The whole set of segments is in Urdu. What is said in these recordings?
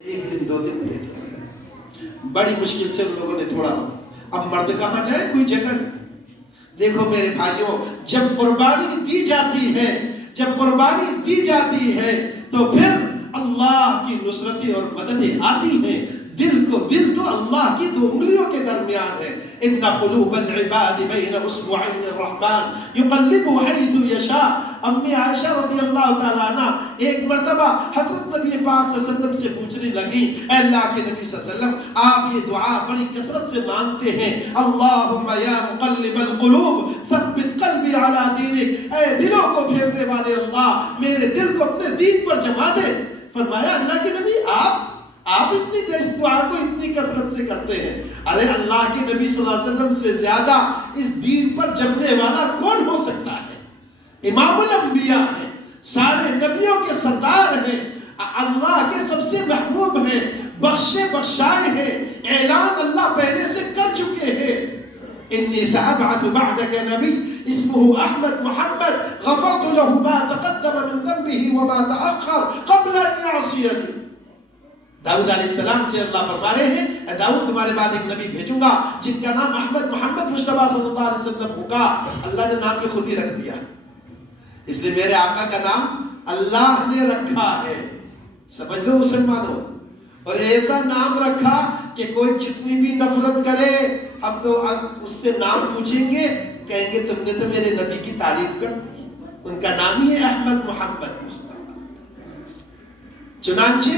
ایک دن دو دن لے بڑی مشکل سے ان لوگوں نے تھوڑا، اب مرد کہاں جائے، کوئی جگہ نہیں۔ دیکھو میرے بھائیوں، جب قربانی دی جاتی ہے، جب قربانی دی جاتی ہے تو پھر اللہ کی نصرتیں اور مددیں آتی ہیں۔ دل تو اللہ کی دو انگلیوں کے درمیان ہے۔ ان قلوب العباد بین اصبعین الرحمن یقلبها حیث یشاء۔ امی عائشہ رضی اللہ تعالیٰ عنہ ایک مرتبہ حضرت نبی پاک صلی اللہ علیہ وسلم سے پوچھنے لگی، اے اللہ کے نبی صلی اللہ علیہ وسلم، آپ یہ دعا بڑی کثرت سے مانگتے ہیں، اللہم یا مقلب القلوب ثبت قلبی علی دینک، اے دلوں کو پھیرنے والے اللہ میرے دل کو اپنے دین پر جما دے۔ فرمایا اللہ کے نبی آپ اتنی اس دعا کو اتنی کثرت سے کرتے ہیں، ارے اللہ کے نبی صلی اللہ علیہ وسلم سے زیادہ اس دین پر جمنے والا کون ہو سکتا ہے؟ امام الانبیاء ہیں، سارے نبیوں کے سردار ہیں، اللہ کے سب سے محبوب ہیں، بخشے بخشائے ہیں، اعلان اللہ پہلے سے کر چکے ہیں۔ انی سأبعث بعدک نبی اسمه احمد محمد غفرت له ما تقدم من ذنبه وما تأخر قبل ان يعصینی۔ داؤد علیہ السلام سے اللہ فرما رہے ہیں، اے داؤد تمہارے بعد ایک نبی بھیجوں گا جن کا نام احمد محمد مصطفیٰ صلی اللہ علیہ وسلم ہوگا۔ اللہ نے نام بھی خود ہی رکھ دیا، اس لیے میرے آقا کا نام اللہ نے رکھا ہے، سمجھ لو مسلمانوں، اور ایسا نام رکھا کہ کوئی جتنی بھی نفرت کرے ہم تو اس سے نام پوچھیں گے، کہیں گے تم نے تو میرے نبی کی تعریف کر دی، ان کا نام ہی ہے احمد محمد مصطفیٰ۔ چنانچہ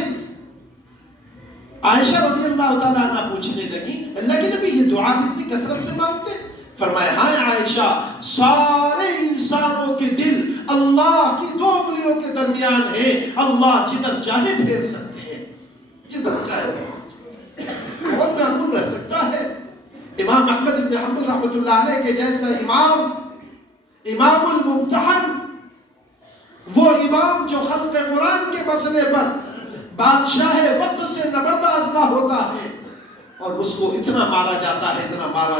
عائشہ رضی اللہ تعالیٰ عنہ پوچھنے لگی، اللہ کے نبی یہ دعا بھی اتنی کثرت سے مانگتے؟ فرمایا ہاں عائشہ، سارے انسانوں کے دل اللہ کی دو انگلیوں کے درمیان ہے، اللہ جدھر چاہے پھیر سکتے ہیں، جدھر چاہے پھیر سکتے ہیں، کون محمود رہ سکتا ہے؟ امام احمد بن حنبل رحمۃ اللہ علیہ کے جیسا امام الممتحن، وہ امام جو خلق قرآن کے مسئلے پر بادشاہ وقت سے نبرداز نہ ہوتا ہے، اور اس کو اتنا مارا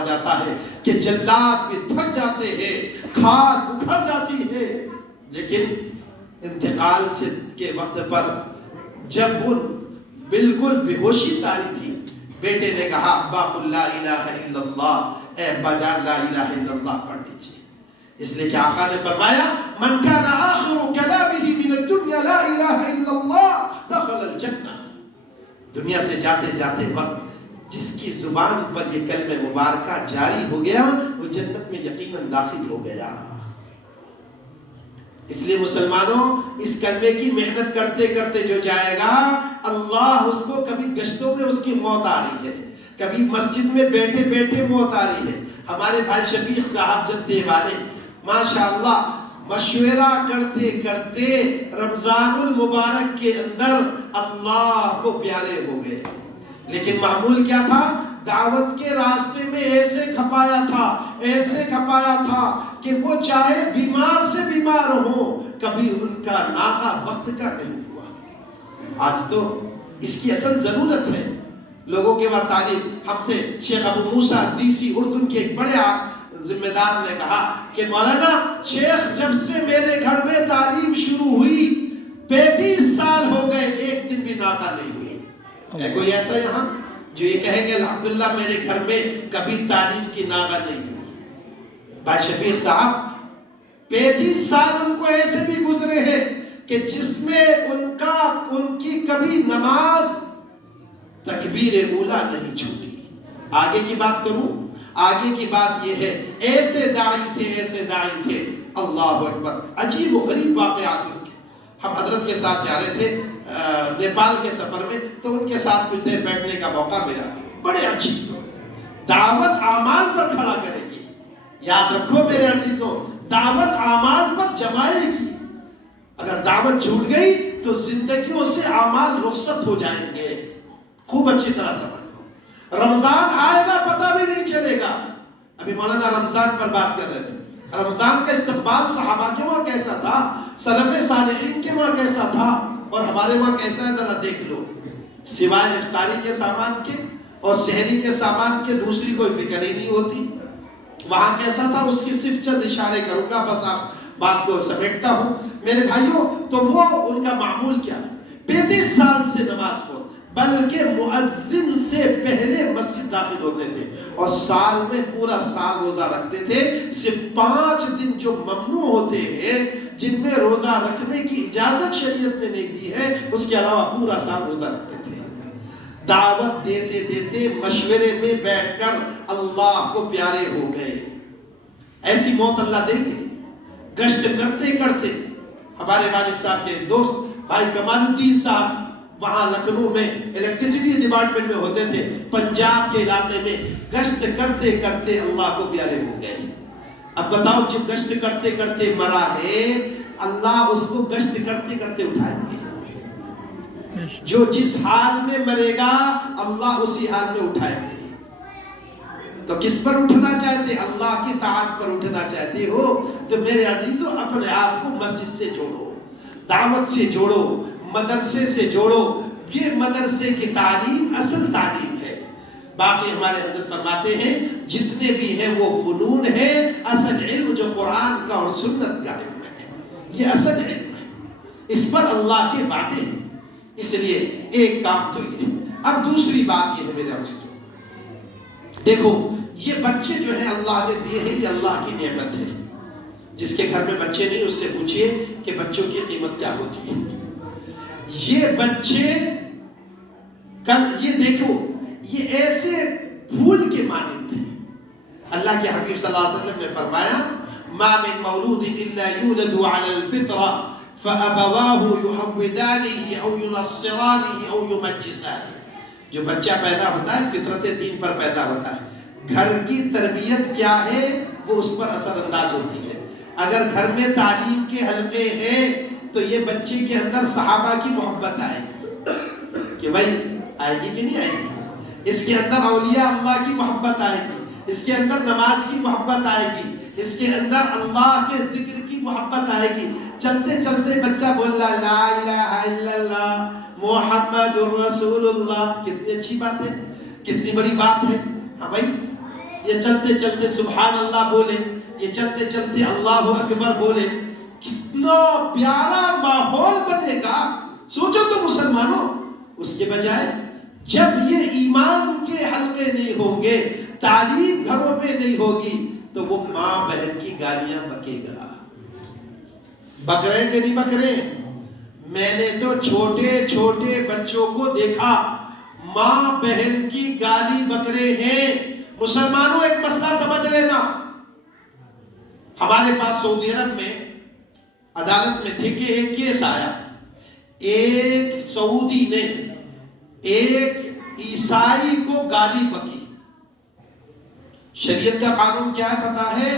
جاتا ہے کہ جلاد بھی تھک جاتے ہیں، کھاد اکھڑ جاتی ہے، لیکن انتقال کے وقت پر جب وہ بالکل بے ہوشی تاری تھی، بیٹے نے کہا ابا قل لا الہ الا اللہ، اے ابا جان لا الہ الا اللہ پڑھ دیجئے، اس لیے کہ آقا نے فرمایا من کان آخر کلامہ من الدنیا لا الہ الا اللہ دخل الجنہ۔ دنیا سے جاتے جاتے وقت جس کی زبان پر یہ کلمہ مبارکہ جاری ہو گیا وہ جنت میں یقیناً داخل ہو گیا۔ اس لیے مسلمانوں اس کلمے کی محنت کرتے کرتے جو جائے گا، اللہ اس کو کبھی گشتوں میں اس کی موت آ رہی ہے، کبھی مسجد میں بیٹھے بیٹھے موت آ رہی ہے۔ ہمارے بھائی شفیق صاحب جدے والے ماشاءاللہ مشورہ کرتے کرتے رمضان المبارک کے اندر اللہ کو پیارے ہو گئے، لیکن معمول کیا تھا؟ دعوت کے راستے میں ایسے کھپایا تھا کہ وہ چاہے بیمار سے بیمار ہو، کبھی ان کا ناغہ وقت کا نہیں ہوا۔ آج تو اس کی اصل ضرورت ہے لوگوں کے وہاں تعلیم۔ ہم سے شیخ ابو موسیٰ دیسی اردن کے ایک بڑے ذمہ دار نے کہا کہ مولانا شیخ جب سے میرے گھر میں تعلیم شروع ہوئی 35 سال ہو گئے، ایک دن بھی ناغہ نہیں ہوئی۔ ہے کوئی ایسا یہاں جو یہ کہے کہ الحمدللہ میرے گھر میں کبھی تعلیم کی ناغہ نہیں ہوئی؟ بھائی شفیق صاحب 35 سال ان کو ایسے بھی گزرے ہیں کہ جس میں ان کی کبھی نماز تکبیر اولیٰ نہیں چھوٹی۔ آگے کی بات کروں، آگے کی بات یہ ہے ایسے داعی تھے اللہ اکبر، عجیب و غریب واقعات ان کے۔ ہم حضرت کے ساتھ جا رہے تھے نیپال کے سفر میں، تو ان کے ساتھ کچھ دیر بیٹھنے کا موقع ملا، بڑے اچھی دعوت اعمال پر کھڑا کریں گے۔ یاد رکھو میرے عزیزوں، دعوت اعمال پر جمائے گی، اگر دعوت چھوٹ گئی تو زندگیوں سے اعمال رخصت ہو جائیں گے۔ خوب اچھی طرح سمجھ لو، رمضان آئے گا پتہ بھی نہیں چلے گا۔ ابھی مولانا رمضان پر بات کر رہے تھے، رمضان کا استقبال صحابہ کے وہاں کیسا تھا، سلف صالحین کے وہاں کیسا تھا، اور ہمارے وہاں کیسا ہے ذرا دیکھ لو۔ سوائے افطاری کے سامان کے اور سحری کے سامان کے دوسری کوئی فکر ہی نہیں ہوتی۔ وہاں کیسا تھا اس کی صرف چند اشارے کروں گا، بس آپ بات کو سمیٹتا ہوں۔ میرے بھائیوں تو وہ ان کا معمول کیا؟ 35 سال سے نماز پڑھ، بلکہ مؤذن سے پہلے مسجد داخل ہوتے تھے اور سال میں پورا سال روزہ رکھتے تھے. صرف 5 دن جو ممنوع ہوتے ہیں جن میں روزہ رکھنے کی اجازت شریعت نے نہیں دی ہے، اس کے علاوہ پورا سال روزہ رکھتے تھے. دعوت دیتے دیتے مشورے میں بیٹھ کر اللہ کو پیارے ہو گئے. ایسی موت اللہ دیں گے. گشت کرتے کرتے ہمارے والد صاحب کے دوست بھائی کمال الدین صاحب وہاں لکھنؤ میں الیکٹریسٹی ڈپارٹمنٹ میں ہوتے تھے، پنجاب کے علاقے میں گشت کرتے کرتے اللہ کو پیارے ہو گئے. اب بتاؤ جب گشت کرتے کرتے مرا ہے، اللہ اس کو گشت کرتے کرتے اٹھائیں گے. جو جس حال میں مرے گا اللہ اسی حال میں اٹھائیں گے. تو کس پر اٹھنا چاہتے؟ اللہ کی طاعت پر اٹھنا چاہتے ہو تو میرے عزیزو اپنے آپ کو مسجد سے جوڑو، دعوت سے جوڑو، مدرسے سے جوڑو. یہ مدرسے کی تعلیم اصل تعلیم ہے. باقی ہمارے حضرت فرماتے ہیں جتنے بھی ہیں وہ فنون ہے، اصل علم جو قرآن کا اور سنت کا علم ہے، یہ اصل علم ہے. اس پر اللہ کے وعدے ہیں. اس لیے ایک کام تو یہ. اب دوسری بات یہ ہے میرے عزیزو، دیکھو یہ بچے جو ہیں اللہ نے دیے ہیں، یہ اللہ کی نعمت ہے. جس کے گھر میں بچے نہیں اس سے پوچھئے کہ بچوں کی قیمت کیا ہوتی ہے. یہ بچے کل یہ دیکھو یہ ایسے پھول کے مانند ہیں. اللہ کے حبیب صلی اللہ علیہ وسلم نے فرمایا ما من مولود الا یولد علی الفطرہ فابواہ یحودانہ او ینصرانہ او یمجسانہ. جو بچہ پیدا ہوتا ہے فطرت دین پر پیدا ہوتا ہے. گھر کی تربیت کیا ہے وہ اس پر اثر انداز ہوتی ہے. اگر گھر میں تعلیم کے حلقے ہیں تو یہ بچے کے اندر صحابہ کی محبت آئے گی کہ بھائی آئے گی کہ نہیں آئے گی. اس کے اندر اولیاء اللہ کی محبت آئے گی، اس کے اندر نماز کی محبت آئے گی، اس کے اندر اللہ کے ذکر کی محبت آئے گی. چلتے چلتے بچہ بول رہا لا الہ الا اللہ محمد الرسول اللہ. کتنی اچھی بات ہے، کتنی بڑی بات ہے. ہاں بھائی یہ چلتے چلتے سبحان اللہ بولے، یہ چلتے چلتے اللہ اکبر بولے. کتنا پیارا ماحول بنے گا. سوچو تو مسلمانوں، اس کے بجائے جب یہ ایمان کے حلقے نہیں ہوں گے، تعلیم گھروں میں نہیں ہوگی تو وہ ماں بہن کی گالیاں بکے گا. بکرے کہ نہیں بکرے؟ میں نے تو چھوٹے چھوٹے بچوں کو دیکھا ماں بہن کی گالی بکرے ہیں. مسلمانوں ایک مسئلہ سمجھ لینا. ہمارے پاس سعودی عرب میں عدالت میں تھے کہ ایک کیس آیا، ایک سعودی نے ایک عیسائی کو گالی بکی. شریعت کا قانون کیا ہے پتا ہے؟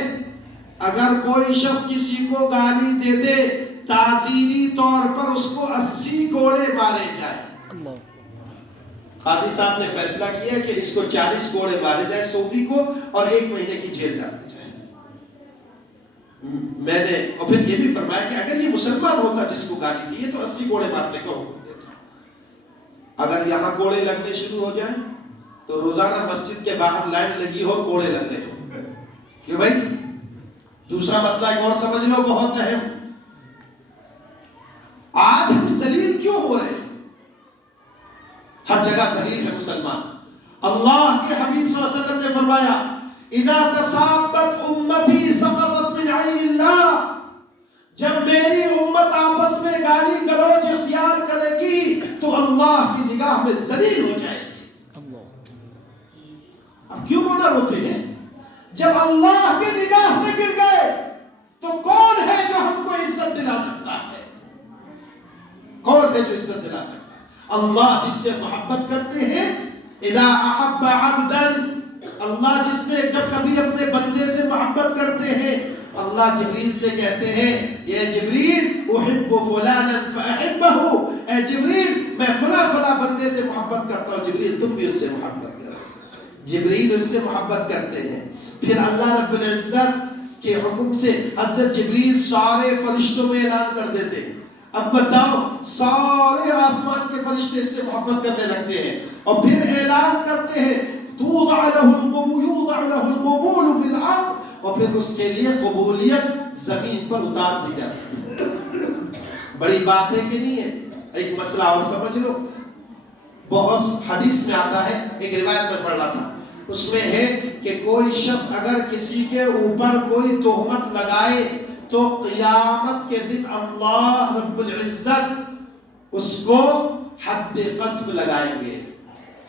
اگر کوئی شخص کسی کو گالی دے دے تعزیری طور پر اس کو 80 کوڑے مارے جائے. قاضی صاحب نے فیصلہ کیا کہ اس کو 40 کوڑے مارے جائے سعودی کو اور 1 مہینے کی جیل ڈال دی جائے. میں نے اور پھر یہ بھی فرمایا کہ اگر یہ مسلمان ہوتا جس کو گالی دی تو 80 کوڑے مارنے کا حکم دیتا. اگر یہاں کوڑے لگنے شروع ہو جائیں تو روزانہ مسجد کے باہر لائن لگی ہو کوڑے لگ رہے ہو کہ بھائی. دوسرا مسئلہ ایک اور سمجھ لو بہت اہم. آج ہم ذلیل کیوں ہو رہے ہیں؟ ہر جگہ ذلیل ہے مسلمان. اللہ کے حبیب صلی اللہ علیہ وسلم نے فرمایا اذا تصابت امتی سقطت من عین اللہ. جب میری امت آپس میں گالی گلوچ اختیار کرے گی تو اللہ کی نگاہ میں ذلیل ہو جائے گی. اب کیوں رونا روتے ہیں؟ جب اللہ کی نگاہ سے گر گئے تو کون ہے جو ہم کو عزت دلا سکتا ہے؟ کون ہے جو عزت دلا سکتا ہے؟ اللہ جس سے محبت کرتے ہیں. اذا احب عبدا، اللہ جس سے جب کبھی اپنے بندے سے محبت کرتے ہیں اللہ جبریل سے کہتے ہیں یہ جبریل احب فلانا فاحبہ. اے جبریل میں فلاں فلاں بندے سے محبت کرتا ہوں، جبریل تم بھی اس سے محبت کرو. جبریل اس سے محبت کرتے ہیں. پھر اللہ رب العزت کے حکم سے حضرت جبریل سارے فرشتوں میں اعلان کر دیتے. اب بتاؤ سارے آسمان کے فرشتے اس سے محبت کرنے لگتے ہیں اور پھر اعلان کرتے ہیں توضع له القبول فی الارض، اور پھر اس کے لیے قبولیت زمین پر اتار دی جاتی ہے. بڑی بات ہے کہ نہیں ہے؟ ایک مسئلہ اور سمجھ لو. بہت حدیث میں آتا ہے، ایک روایت میں پڑھ رہا تھا، اس میں ہے کہ کوئی شخص اگر کسی کے اوپر کوئی تہمت لگائے تو قیامت کے دن اللہ رب العزت اس کو حد قذف لگائیں گے۔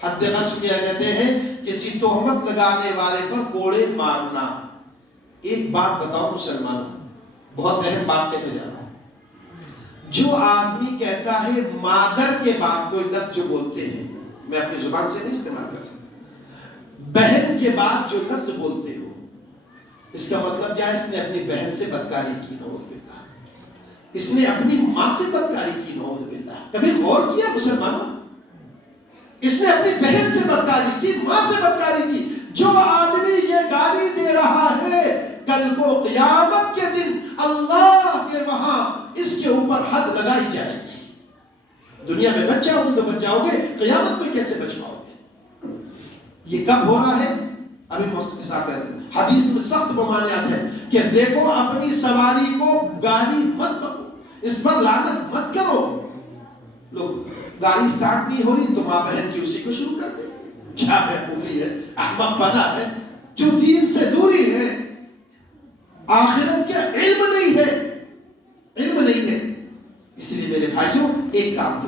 حد قذف کیا کہتے ہیں کسی تہمت لگانے والے پر کوڑے مارنا۔ ایک بات بتاؤ مسلمانوں، بہت اہم بات کہتے جا رہا ہوں، جو آدمی کہتا ہے مادر کے بعد کوئی لفظ جو بولتے ہیں، میں اپنی زبان سے نہیں استعمال کر سکتا، بہن کے بعد جو لفظ بولتے ہو، اس کا مطلب کیا ہے؟ اس نے اپنی بہن سے بدکاری کی، نعوذ باللہ، اس نے اپنی ماں سے بدکاری کی، نعوذ باللہ۔ کبھی غور کیا مسلمانوں؟ اس نے اپنی بہن سے بدکاری کی، ماں سے بدکاری کی۔ جو آدمی یہ گالی دے رہا ہے، کل کو قیامت کے دن اللہ کے وہاں اس کے اوپر حد لگائی جائے گی۔ دنیا میں بچ جاؤ گے تو بچ جاؤ گے، قیامت میں کیسے بچ پاؤ گے؟ یہ کب ہو رہا ہے؟ ابھی مختصر کہتے ہیں، حدیث میں سخت ممانعت ہے کہ دیکھو اپنی سواری کو گالی مت بکو، اس پر لعنت مت کرو۔ لوگ گاڑی سٹارٹ نہیں ہو رہی تو ماں بہن کی اسی کو شروع کر دیں، کیا بیوقوفی ہے، احمق پنا ہے، جو دین سے دوری ہے، آخرت کے علم نہیں ہے، علم نہیں ہے۔ اس لیے میرے بھائیوں ایک کام تو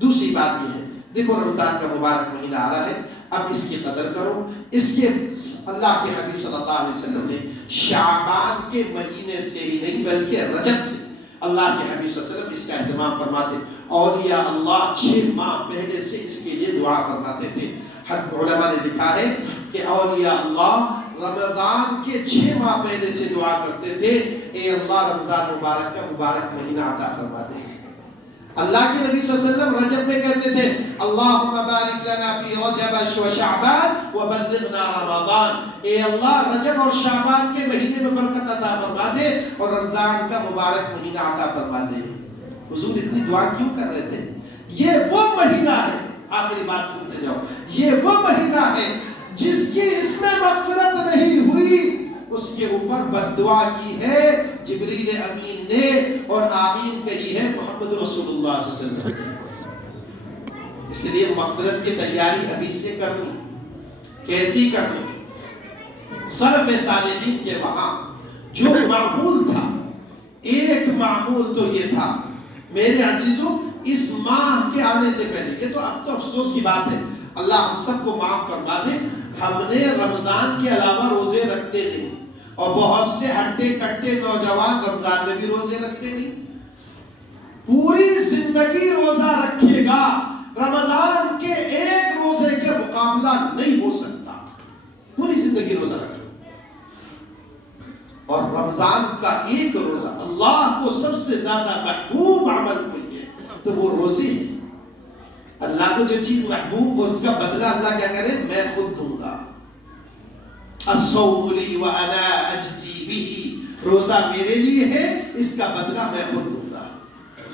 دوسری بات یہ ہے، دیکھو رمضان کا مبارک مہینہ آ رہا ہے، اب اس کی قدر کرو۔ اس کے اللہ کے حبیب صلی اللہ علیہ وسلم نے شعبان کے مہینے سے ہی نہیں بلکہ رجب سے اللہ کے حبیب صلی اللہ علیہ وسلم اس کا اہتمام فرماتے، اولیاء اللہ 6 ماہ پہلے سے اس کے لیے دعا فرماتے تھے۔ حد علماء نے لکھا ہے کہ اولیاء اللہ رمضان کے 6 ماہ پہلے سے دعا کرتے تھے، اے اللہ رمضان مبارک کا مبارک مہینہ عطا فرما دے۔ اللہ کے نبی صلی اللہ علیہ وسلم رجب میں کہتے تھے اللہم بارک لنا فی رجب و شعبان وبلغنا رمضان، اے اللہ رجب اور شعبان کے مہینے میں برکت عطا فرما دے اور رمضان کا مبارک مہینہ عطا فرما دے۔ حضور اتنی دعا کیوں کر رہے تھے؟ یہ وہ مہینہ ہے، آخری بات سنتے جاؤ، یہ وہ مہینہ ہے جس کی اس میں مغفرت نہیں ہوئی، اس کے اوپر بد دعا کی ہے جبریل امین نے، اور آمین کہی ہے محمد رسول اللہ صلی اللہ علیہ وسلم۔ اس لیے مغفرت کی تیاری ابھی سے کرنی۔ کیسی کرنی؟ سلف صالحین کے وہاں جو معمول تھا، ایک معمول تو یہ تھا میرے عزیزوں، اس ماہ کے آنے سے پہلے، یہ تو اب تو افسوس کی بات ہے، اللہ ہم سب کو معاف فرما دے، ہم نے رمضان کے علاوہ روزے رکھتے نہیں، اور بہت سے ہٹے کٹے نوجوان رمضان میں بھی روزے رکھتے نہیں۔ پوری زندگی روزہ رکھے گا، رمضان کے ایک روزے کے مقابلہ نہیں ہو سکتا، پوری زندگی روزہ رکھے۔ اور رمضان کا ایک روزہ اللہ کو سب سے زیادہ محبوب عمل کوئی ہے تو وہ روزے ہے۔ اللہ کو جو چیز محبوب ہو اس کا بدلہ اللہ کیا کرے؟ میں خود دوں گا۔ الصوم لی وانا اجزی بہ، روزہ میرے لیے ہے، اس کا بدلہ میں خود دوں گا۔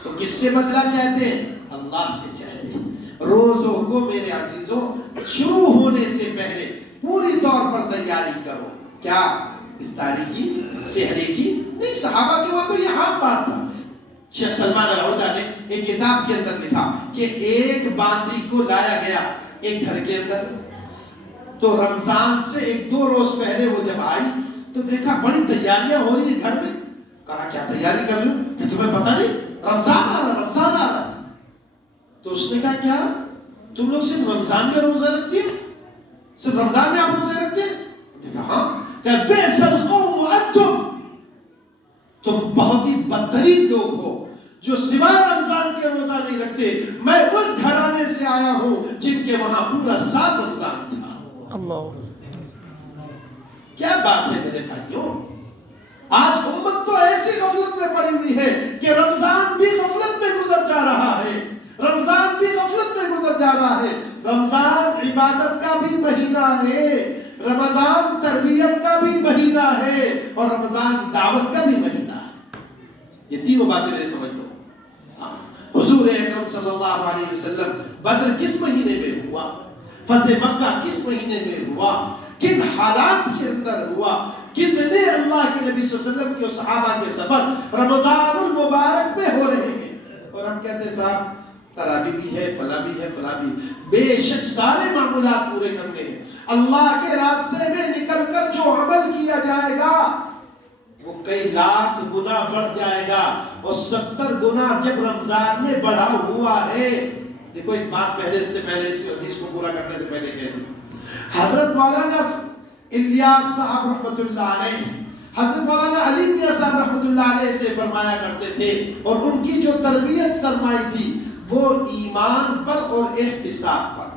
تو کس سے بدلہ چاہتے ہیں؟ اللہ سے چاہتے ہیں۔ روزوں کو میرے عزیزوں شروع ہونے سے پہلے پوری طور پر تیاری کرو۔ کیا؟ افطاری کی، سحری کی نہیں، صحابہ کے وہاں تو یہ عام بات تھا۔ شیخ سلمان العودہ نے ایک کتاب کے اندر لکھا کہ ایک باندی کو لایا گیا ایک گھر کے اندر، تو رمضان سے 1-2 روز پہلے وہ جب آئی تو دیکھا بڑی تیاریاں ہو رہی ہیں گھر میں۔ کہا کیا تیاری کر رہے ہو؟ کہ تمہیں پتہ نہیں رمضان آ رہا، رمضان آ رہا۔ تو اس نے کہا کیا تم لوگ صرف رمضان میں روزہ رکھتے ہیں؟ صرف رمضان میں آپ روزے رکھتے ہیں؟ نے کہا ہاں۔ کہ بئس القوم انتم، تم بہت ہی بدترین لوگ ہو جو سوائے رمضان کے روزہ نہیں رکھتے۔ میں اس گھرانے سے آیا ہوں جن کے وہاں پورا سال رمضان تھا۔ اللہ، کیا بات ہے میرے بھائیوں! آج امت تو ایسی غفلت میں پڑی ہوئی ہے کہ رمضان بھی غفلت میں گزر جا رہا ہے، رمضان بھی غفلت میں گزر جا رہا ہے۔ رمضان عبادت کا بھی مہینہ ہے، رمضان تربیت کا بھی مہینہ ہے، اور رمضان دعوت کا بھی مہینہ ہے۔ یہ تینوں باتیں میرے سمجھ لو۔ حضور اکرم صلی اللہ علیہ وسلم بدر کس مہینے میں ہوا؟ فتح مکہ کس مہینے میں ہوا؟ کن حالات کے اندر ہوا؟ کتنے اللہ کے نبی صلی اللہ علیہ وسلم کے صحابہ کے سفر رمضان المبارک میں ہو رہے ہیں، اور ہم کہتے ہیں صاحب تراویح بھی ہے، فلاں بھی ہے، فلاں بھی، بے شک سارے معمولات پورے کرنے ہیں۔ اللہ کے راستے میں نکل کر جو عمل کیا جائے گا وہ کئی لاکھ گنا بڑھ جائے گا، اور 70 گنا جب رمضان میں بڑھا ہوا ہے۔ دیکھو ایک بات پہلے سے پہلے اس حدیث کو پورا کرنے سے پہلے کہہ دوں، حضرت مولانا الیاس صاحب رحمۃ اللہ علیہ، حضرت مولانا علی میاں صاحب رحمۃ اللہ علیہ سے فرمایا کرتے تھے، اور ان کی جو تربیت فرمائی تھی وہ ایمان پر اور احتساب پر،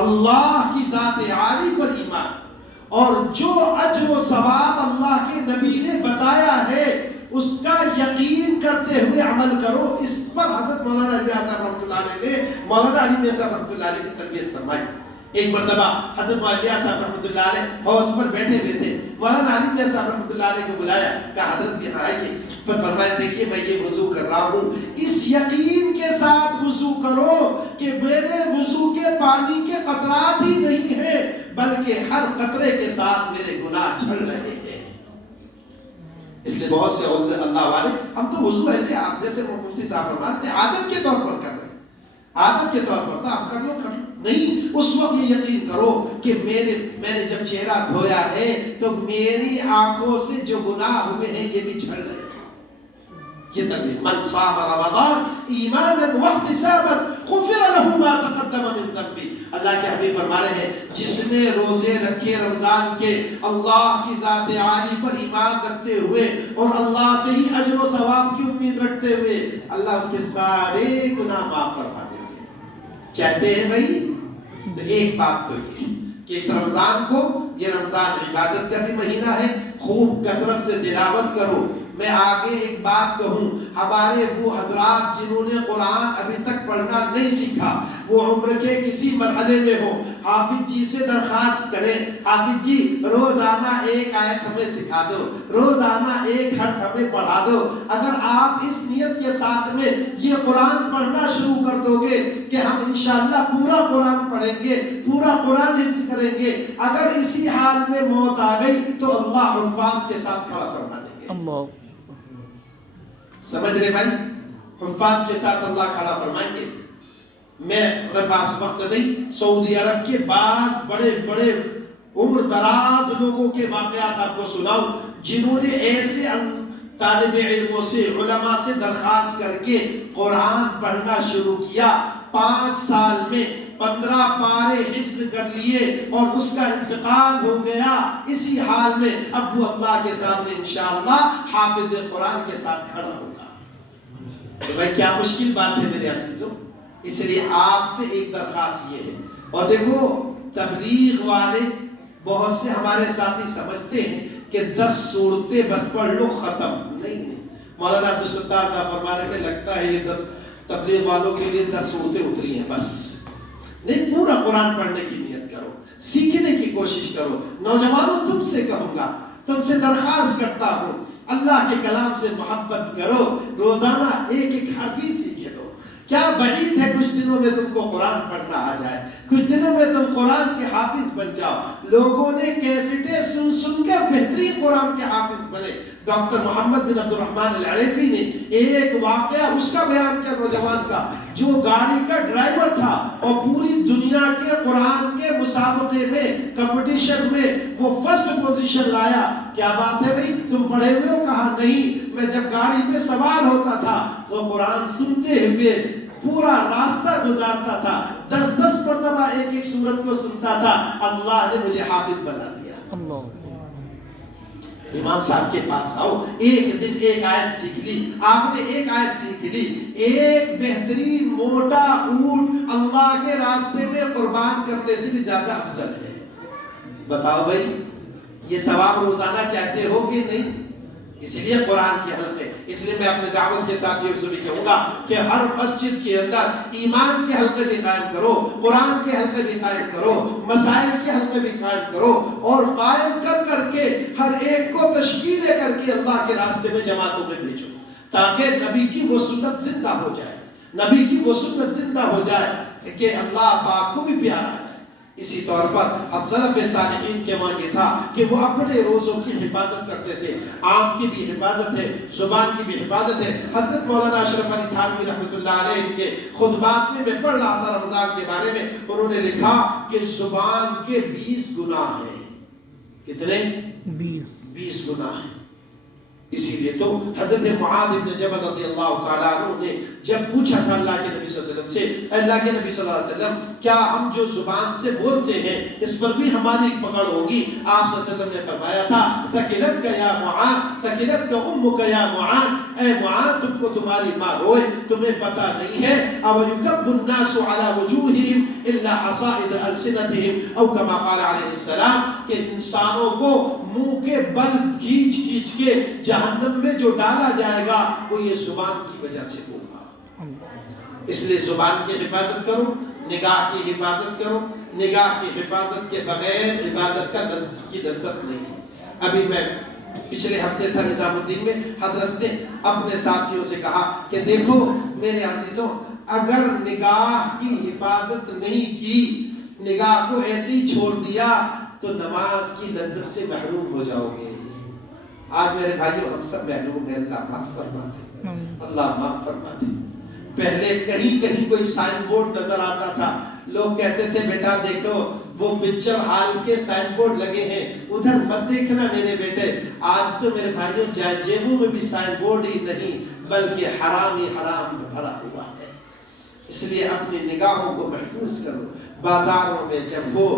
اللہ کی ذات عالی پر ایمان، اور جو اجر و ثواب اللہ کے نبی نے بتایا ہے اس کا یقین کرتے ہوئے عمل کرو۔ اس پر حضرت مولانا علی صاحب رحمۃ اللہ علیہ نے مولانا علی میاں صاحب رحمۃ اللہ علیہ کی تربیت فرمائی۔ ایک مرتبہ حضرت مولانا صاحب رحمۃ اللہ علیہ حوض پر بیٹھے ہوئے تھے، مولانا علی میاں صاحب رحمۃ اللہ علیہ کو بلایا، کہا حضرت یہاں آئیے، پھر فرمایا دیکھیے میں یہ وضو کر رہا ہوں، اس یقین کے ساتھ وضو کرو کہ میرے وضو کے پانی کے قطرات ہی نہیں ہیں بلکہ ہر قطرے کے ساتھ میرے گناہ جھڑ رہے ہیں۔ اس لیے بہت سے اللہ والے ہم تو وضو ایسے جیسے مفتی صاحب فرماتے تھے عادت کے طور پر کر رہے ہیں، عادت کے طور پر صاحب کر لو نہیں، اس وقت یہ یقین کرو کہ میں نے جب چہرہ دھویا ہے تو میری آنکھوں سے جو گناہ ہوئے ہیں یہ بھی جھڑ رہے ہیں۔ یہ تربیت، من صام رمضان ایمانا واحتسابا غفر له ما تقدم من ذنبه، اللہ کے حبیب فرما رہے ہیں جس نے روزے رکھے رمضان کے اللہ کی ذات عالی پر ایمان رکھتے ہوئے اور اللہ سے ہی اجر و ثواب کی امید رکھتے ہوئے، اللہ اس کے سارے گناہ معاف فرما دیں گے۔ چاہتے ہیں بھائی تو ایک بات تو یہ کہ اس رمضان کو، یہ رمضان عبادت کا بھی مہینہ ہے، خوب کثرت سے تلاوت کرو۔ میں آگے ایک بات کہوں، ہمارے وہ حضرات جنہوں نے قرآن ابھی تک پڑھنا نہیں سیکھا، وہ عمر کے کسی مرحلے میں ہو، حافظ جی سے درخواست کریں، حافظ جی روزانہ ایک آیت ہمیں سکھا دو، روزانہ ایک حرف ہمیں پڑھا دو۔ اگر آپ اس نیت کے ساتھ میں یہ قرآن پڑھنا شروع کر دو گے کہ ہم انشاءاللہ پورا قرآن پڑھیں گے، پورا قرآن حفظ کریں گے، اگر اسی حال میں موت آ گئی تو اللہ حفاظ کے ساتھ کھڑا فرما دیں گے۔ اللہ سمجھ رہے بھائی، حفاظ کے ساتھ اللہ کھڑا فرمائیں گے۔ میں میرے پاس وقت نہیں، سعودی عرب کے بعض بڑے بڑے عمر دراز لوگوں کے واقعات آپ کو سناؤں جنہوں نے ایسے طالب علموں سے، علماء سے درخواست کر کے قرآن پڑھنا شروع کیا، 5 سال میں 15 پارے حفظ کر لیے اور اس کا انتقال ہو گیا۔ اسی حال میں اب وہ اللہ کے سامنے انشاءاللہ حافظ قرآن کے ساتھ کھڑا ہوگا۔ تو بھائی کیا مشکل بات ہے میرے عزیزوں، اس لیے آپ سے ایک درخواست یہ ہے۔ اور دیکھو تبلیغ والے بہت سے ہمارے ساتھی سمجھتے ہیں کہ 10 صورتیں بس پڑھ لو ختم، نہیں۔ مولانا عبدالستار صاحب فرمانے میں لگتا ہے یہ 10 تبلیغ والوں کے لیے 10 صورتیں اتری ہیں بس، نہیں، پورا قرآن پڑھنے کی نیت کرو، سیکھنے کی کوشش کرو۔ نوجوانوں تم سے کہوں گا، تم سے درخواست کرتا ہوں، اللہ کے کلام سے محبت کرو، روزانہ ایک ایک حرف ہی سیکھے دو۔ کیا بعید ہے کچھ دنوں میں تم کو قرآن پڑھنا آ جائے، کچھ دنوں میں تم قرآن کے حافظ بن جاؤ۔ لوگوں نے کیسٹیں سن سن کر بہترین قرآن کے حافظ بنے۔ ڈاکٹر محمد بن عبد الرحمن العریفی نے ایک واقعہ اس کا بیان کیا، نوجوان کا جو گاڑی کا ڈرائیور تھا اور پوری دنیا کے قرآن کے مسابقے میں، کمپٹیشن میں وہ فرسٹ پوزیشن لایا۔ کیا بات ہے بھائی، تم پڑھے ہوئے ہو؟ کہا نہیں، میں جب گاڑی میں سوار ہوتا تھا تو قرآن سنتے ہوئے پورا راستہ گزارتا تھا، 10 مرتبہ ایک ایک سورت کو سنتا تھا، اللہ نے مجھے حافظ بنا دیا۔ اللہ، امام صاحب کے پاس آؤ، ایک دن ایک آیت سیکھ لی، آپ نے ایک آیت سیکھ لی، ایک بہترین موٹا اونٹ اللہ کے راستے میں قربان کرنے سے بھی زیادہ افضل ہے۔ بتاؤ بھائی، یہ ثواب روزانہ چاہتے ہو کہ نہیں؟ اس لیے قرآن کے حلقے، اس لیے میں اپنے دعوت کے ساتھیوں سے بھی کہوں گا کہ ہر مسجد کے اندر ایمان کے حلقے بھی قائم کرو، قرآن کے حلقے بھی قائم کرو، مسائل کے حلقے بھی قائم کرو، اور قائم کر کر کے ہر ایک کو تشکیلیں کر کے اللہ کے راستے میں جماعتوں میں بھیجو، تاکہ نبی کی وہ سنت زندہ ہو جائے، نبی کی وہ سنت زندہ ہو جائے کہ اللہ پاک کو بھی پیار آ جائے۔ اسی طور پر سلف صالحین کے وہاں یہ تھا کہ وہ اپنے روزوں کی حفاظت کرتے تھے، آنکھ کی بھی حفاظت ہے، زبان کی بھی حفاظت ہے۔ حضرت مولانا اشرف علی تھانوی رحمۃ اللہ علیہ کے خطبات میں پڑھ رہا تھا رمضان کے بارے میں، انہوں نے لکھا کہ زبان کے 20 گناہ ہیں۔ کتنے؟ 20 گناہ ہیں۔ اسی لیے تو حضرت معاذ بن جبل رضی اللہ تعالیٰ عنہ نے جب پوچھا تھا اللہ کے نبی صلی اللہ علیہ وسلم سے، اللہ کے نبی صلی اللہ علیہ وسلم کیا ہم جو زبان سے بولتے ہیں اس پر بھی ہماری پکڑ ہوگی؟ آپ صلی اللہ علیہ وسلم نے فرمایا تھا ثقلتک یا معاذ، ثقلتک امک یا معاذ، اے معاذ تم کو تمہاری ماں روئے، تمہیں پتہ نہیں ہے او یکب الناس علی وجوہہم الا حصائد السنتہم، او کما قال علیہ السلام کہ انسانوں کو منہ کے بل کھینچ کھینچ کے جہنم میں جو ڈالا جائے گا وہ یہ زبان کی وجہ سے ہوگا۔ اس لیے زبان کی حفاظت کرو، نگاہ کی حفاظت کرو، نگاہ کی حفاظت کے بغیر عبادت کا کی لذت نہیں ہے۔ ابھی میں پچھلے ہفتے تھا نظام الدین میں، حضرت نے اپنے ساتھیوں سے کہا کہ دیکھو میرے عزیزوں، اگر نگاہ کی حفاظت نہیں کی، نگاہ کو ایسے ہی چھوڑ دیا تو نماز کی لذت سے محروم ہو جاؤ گے۔ آج میرے بھائیوں ہم سب محروم ہیں، اللہ معاف فرما دے، اللہ معاف فرما دے۔ پہلے کہیں کہیں کوئی سائن بورڈ نظر آتا تھا، لوگ کہتے تھے بیٹا دیکھو وہ پکچر ہال کے سائن بورڈ لگے ہیں، ادھر مت دیکھنا میرے بیٹے۔ آج تو میرے بھائیوں جیبوں میں بھی سائن بورڈ ہی نہیں بلکہ حرام ہی حرام میں بھرا ہوا ہے۔ اس لیے اپنی نگاہوں کو محفوظ کرو، بازاروں میں جب ہو،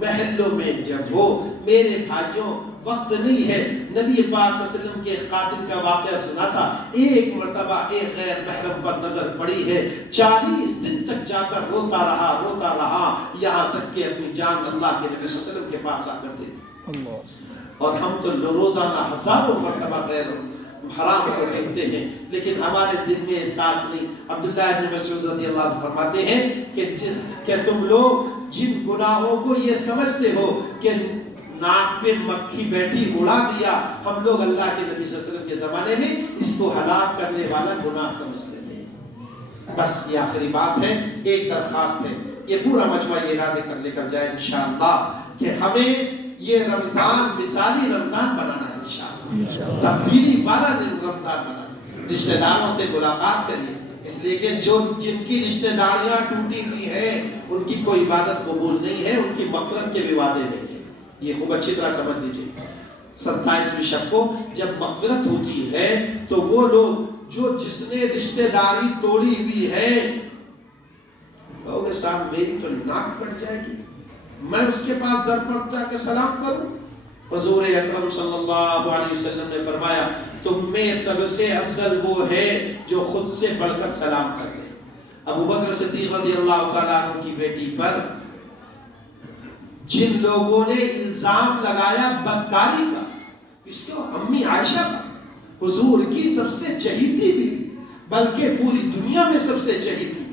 محلوں میں جب ہو۔ میرے بھائیوں وقت نہیں ہے، نبی پاک صلی اللہ علیہ وسلم کے قاتل کا واقعہ سنا تھا، ایک مرتبہ ایک غیر محرم پر نظر پڑی ہے، 40 دن تک جا کر روتا رہا یہاں تک کہ اپنی جان اللہ کے نبی صلی اللہ علیہ وسلم کے پاس آ کر دے دی۔ اور ہم تو روزانہ ہزاروں مرتبہ غیر حرام کو دیکھتے ہیں لیکن ہمارے دل میں احساس نہیں۔ عبداللہ بن مسعود رضی اللہ عنہ فرماتے ہیں کہ تم لوگ جن گناہوں کو یہ سمجھتے ہو کہ ناک پہ مکھی بیٹھی اڑا دیا، ہم لوگ اللہ کے نبی صلی اللہ علیہ وسلم کے زمانے میں اس کو ہلاک کرنے والا گناہ سمجھتے تھے۔ بس یہ آخری بات ہے، ایک درخواست ہے، یہ پورا مجموعہ یہ ارادے کر لے کر جائے انشاءاللہ کہ ہمیں یہ رمضان مثالی رمضان بنانا ہے انشاءاللہ، تبدیلی والا رمضان بنانا ہے۔ رشتہ داروں سے ملاقات کریے، اس لیے کہ جن کی رشتہ داریاں ٹوٹی ہوئی ہیں ان کی کوئی عبادت قبول نہیں ہے، ان کی مغفرت کے بھی وعدے نہیں ہے، یہ خوب اچھی طرح سمجھ لیجیے۔ 27ویں شب کو جب مغفرت ہوتی ہے تو وہ لوگ جس نے رشتہ داری توڑی ہوئی ہے، کہوگے صاحب میری تو ناک کٹ جائے گی، میں اس کے پاس در پر جا کے سلام کروں؟ حضور اکرم صلی اللہ علیہ وسلم نے فرمایا تم میں سب سے افضل وہ ہے جو خود سے بڑھ کر سلام کر لے۔ ابو بکر صدیق رضی اللہ تعالیٰ عنہ کی بیٹی پر جن لوگوں نے الزام لگایا بدکاری کا، اس کو امی عائشہ کا، حضور کی سب سے چہیتی بیوی بلکہ پوری دنیا میں سب سے چہیتی،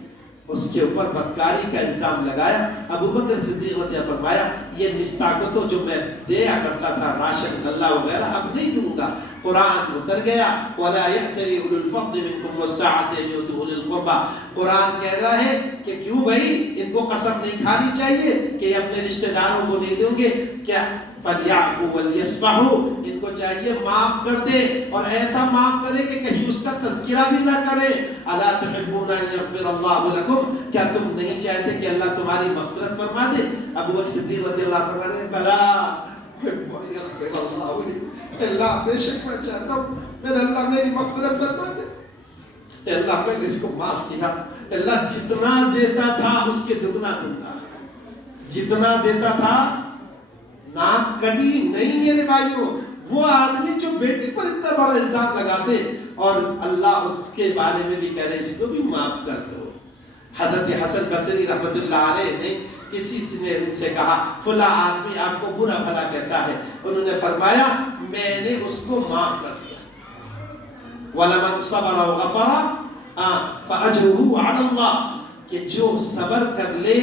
اس کے اوپر بدکاری کا الزام لگایا۔ ابو بکر صدیق رضی اللہ فرمایا یہ مستاق تو جو میں دیا کرتا تھا راشن غلہ وغیرہ اب نہیں دوں گا۔ قرآن اتر گیا وَلَا يَأْتَلِ أُولُو الْفَضْلِ مِنْكُمْ وَالسَّعَةِ أَنْ يُؤْتُوا أُولِي الْقُرْبَى۔ قرآن کہہ رہا ہے کہ کیوں بھائی ان کو قسم نہیں کھانی چاہیے کہ یہ اپنے رشتہ داروں کو نہیں دیں گے کیا؟ فَلْيَعْفُوا وَلْيَصْفَحُوا، ان کو چاہیے معاف کر دے اور ایسا معاف کرے کہ کہیں اس کا تذکرہ بھی نہ کرے۔ أَلَا تُحِبُّونَ أَنْ يَغْفِرَ اللَّهُ لَكُمْ، کیا تم نہیں چاہتے کہ اللہ تمہاری مغفرت فرما دے؟ ابو بکر صدیق رضی اللہ فرما رہے ہیں بلا أُحِبُّ أَنْ يَغْفِرَ اللَّهُ لِي، اللہ بے شک میں چاہتا ہوں میرا اللہ میری مغفرت فرما دے۔ اللہ میں نے اس کو معاف کیا، اللہ جتنا دیتا تھا اس کے دگنا دوں گا، جتنا دیتا تھا۔ ناک کٹی نہیں میرے بھائیوں، وہ آدمی جو بیٹی پر اتنا بڑا الزام لگاتے اور اللہ اس کے بارے میں بھی کہہ رہے اس کو بھی معاف کر دو۔ حضرت حسن بصری رحمۃ اللہ علیہ نے کسی نے ان سے کہا فلاں آدمی آپ کو برا بھلا کہتا ہے، انہوں نے فرمایا میں نے اس کو معاف کر دیا۔ وَلَمَنْ صَبَرَ وَغَفَرَ فَأَجْرُهُ عَلَى اللَّهِ، کہ جو صبر کر لے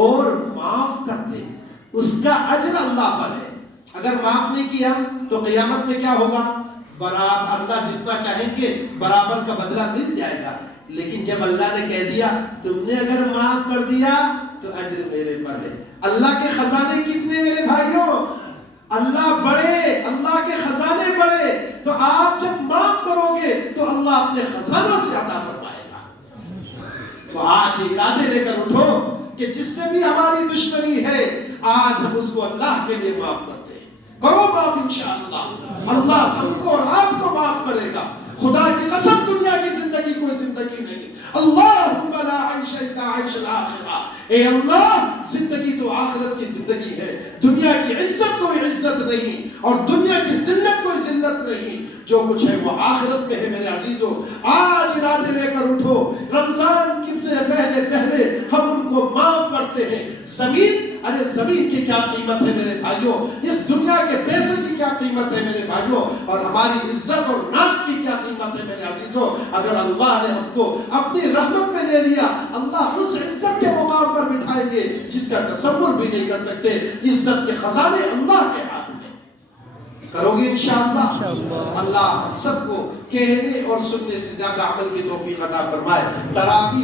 اور معاف کر دے اس کا اجر اللہ پر ہے۔ اگر معاف نہیں کیا تو قیامت میں کیا ہوگا؟ برابر اللہ جتنا چاہیں گے برابر کا بدلہ مل جائے گا، لیکن جب اللہ نے کہہ دیا تم نے اگر معاف کر دیا تو اجر میرے پر ہے. اللہ کے خزانے کتنے میرے بھائیوں؟ اللہ بڑے، اللہ کے خزانے بڑے. تو آپ جب معاف کرو گے تو اللہ اپنے خزانوں سے عطا فرمائے گا. تو آج ارادے لے کر اٹھو کہ جس سے بھی ہماری دشمنی ہے آج ہم اس کو اللہ کے لیے معاف کرتے ہیں. کرو معاف انشاءاللہ. اللہ ہم کو اور آپ کو معاف کرے گا. خدا کی قسم دنیا کی زندگی کوئی زندگی نہیں. اللہم لا عیش الا عیش الآخرہ. اے اللہ زندگی تو آخرت کی زندگی ہے. دنیا کی عزت کوئی عزت نہیں اور دنیا کی ذلت کوئی ذلت نہیں. جو کچھ ہے وہ آخرت میں ہے میرے عزیزوں. آج ارادے لے کر اٹھو. رمضان کی سے پہلے ہم ان کو معاف کرتے ہیں. زمین، ارے زمین کی کیا قیمت ہے میرے بھائیوں، اس دنیا کے پیسے کی کیا قیمت ہے میرے بھائیوں، اور ہماری عزت اور نام کی کیا قیمت ہے میرے عزیزوں. اگر اللہ نے ہم کو اپنی رحمت میں لے لیا، اللہ اس عزت کے مقام پر بٹھائیں گے جس کا تصور بھی نہیں کر سکتے. عزت کے خزانے اللہ کے ہاتھ میں. کرو گے انشاءاللہ. اللہ ہم سب کو کہنے اور سننے سے زیادہ عمل کی توفیق عطا فرمائے. تراویح